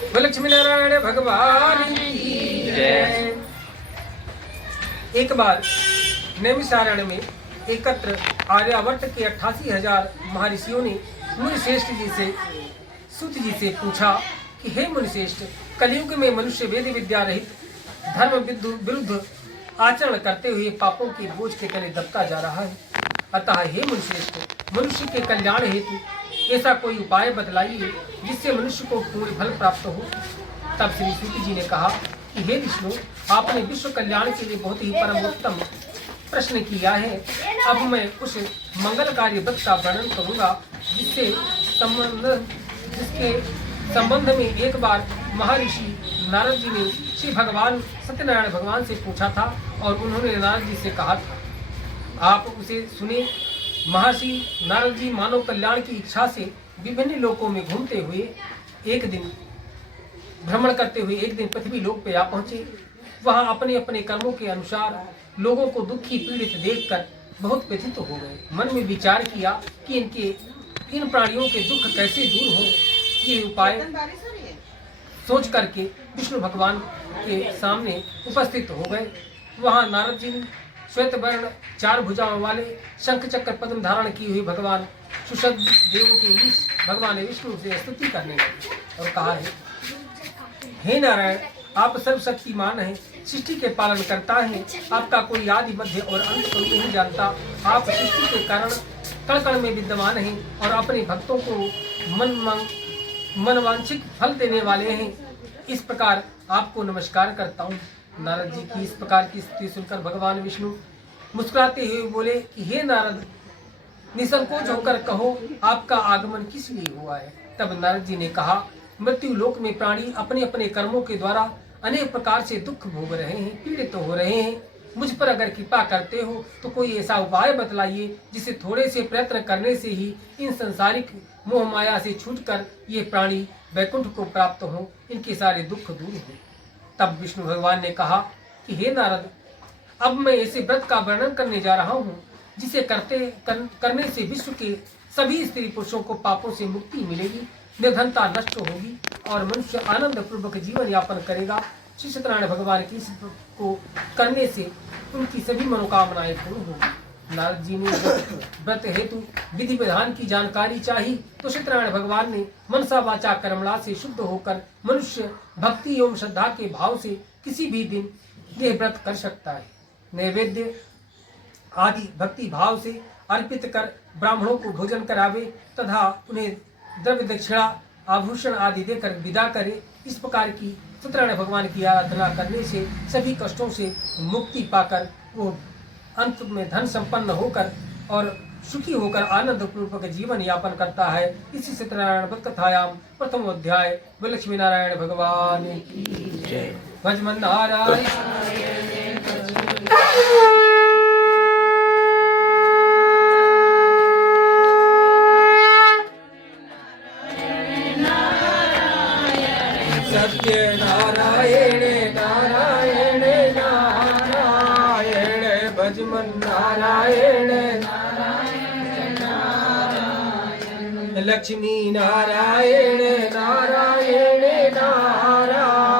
बोल लक्ष्मी नारायण भगवान की जय। एक बार नैमिषारण्य में एकत्र आर्यावर्त के 88,000 महर्षियों ने मुनिश्रेष्ठ जी से सूत जी से पूछा कि हे मुनिश्रेष्ठ, कलयुग में मनुष्य वेद विद्या रहित धर्म विरुद्ध आचरण करते हुए पापों के बोझ के तले दबता जा रहा है। अतः हे मुनिश्रेष्ठ, मनुष्य के कल्याण हेतु ऐसा कोई उपाय बतलाइए जिससे मनुष्य को पूर्ण फल प्राप्त हो। तब श्री सूत जी ने कहा कि हे विष्णु, आपने विश्व कल्याण के लिए बहुत ही परमोत्तम प्रश्न किया है। अब मैं उस मंगलकारी व्रत का वर्णन करूंगा जिसके संबंध में एक बार महर्षि नारद जी ने श्री भगवान सत्यनारायण भगवान से पूछा था और उन्होंने नारद जी से कहा था, आप उसे सुने। महर्षि नारद जी मानव कल्याण की इच्छा से विभिन्न लोकों में घूमते हुए भ्रमण करते हुए एक दिन पृथ्वी लोक पे आ पहुंचे। वहां अपने अपने कर्मों के अनुसार लोगों को दुखी पीड़ित देखकर बहुत व्यथित हो गए। मन में विचार किया कि इन प्राणियों के दुख कैसे दूर हो। ये उपाय सोच करके विष्णु भगवान के सामने उपस्थित हो गए। वहां नारद जी श्वेत वर्ण 4 भुजाओं वाले शंख चक्र पद्म धारण की हुई भगवान सुषद देव के इस भगवान विष्णु से स्तुति करने लगे और कहा है, हे नारायण, आप सर्वशक्तिमान हैं, सृष्टि के पालन करता है। आपका कोई आदि मध्य और अंत को नहीं जानता। आप सृष्टि के कारण कण कण में विद्यमान हैं और अपने भक्तों को मनवांछित फल देने वाले हैं। इस प्रकार आपको नमस्कार करता हूँ। नारद जी की इस प्रकार की स्तुति सुनकर भगवान विष्णु मुस्कुराते हुए बोले कि हे नारद, निसंकोच होकर कहो, आपका आगमन किस लिए हुआ है। तब नारद जी ने कहा, मृत्यु लोक में प्राणी अपने अपने कर्मों के द्वारा अनेक प्रकार से दुख भोग रहे हैं, पीड़ित हो रहे हैं। मुझ पर अगर कृपा करते हो तो कोई ऐसा उपाय बतलाइए जिससे थोड़े से प्रयत्न करने से ही इन संसारिक मोह माया से छूटकर ये प्राणी वैकुंठ को प्राप्त हो, इनके सारे दुख दूर हो। तब विष्णु भगवान ने कहा कि हे नारद, अब मैं ऐसे व्रत का वर्णन करने जा रहा हूँ जिसे करने से विश्व के सभी स्त्री पुरुषों को पापों से मुक्ति मिलेगी, निर्धनता नष्ट होगी और मनुष्य आनंद पूर्वक जीवन यापन करेगा। श्री सत्यनारायण भगवान की इस को करने से उनकी सभी मनोकामनाएं पूर्ण होंगी। नारद जी ने व्रत हेतु विधि विधान की जानकारी चाही तो सत्यनारायण भगवान ने मनसा वाचा कर्मणा से शुद्ध होकर मनुष्य भक्ति एवं श्रद्धा के भाव से किसी भी दिन यह व्रत कर सकता है। नैवेद्य आदि भक्ति भाव से अर्पित कर ब्राह्मणों को भोजन करावे तथा उन्हें द्रव्य दक्षिणा आभूषण आदि देकर विदा करे। इस प्रकार की सत्यनारायण भगवान की आराधना करने से सभी कष्टों से मुक्ति पाकर वो अंत में धन संपन्न होकर और सुखी होकर आनंद पूर्वक जीवन यापन करता है। इसी सत्यनारायण व्रत कथायाम प्रथम अध्याय लक्ष्मी नारायण भगवान की जय। भजमन नारायण सत्य नारायण नारायण नारायण भजमन नारायण नारायण लक्ष्मी नारायण नारायण नारायण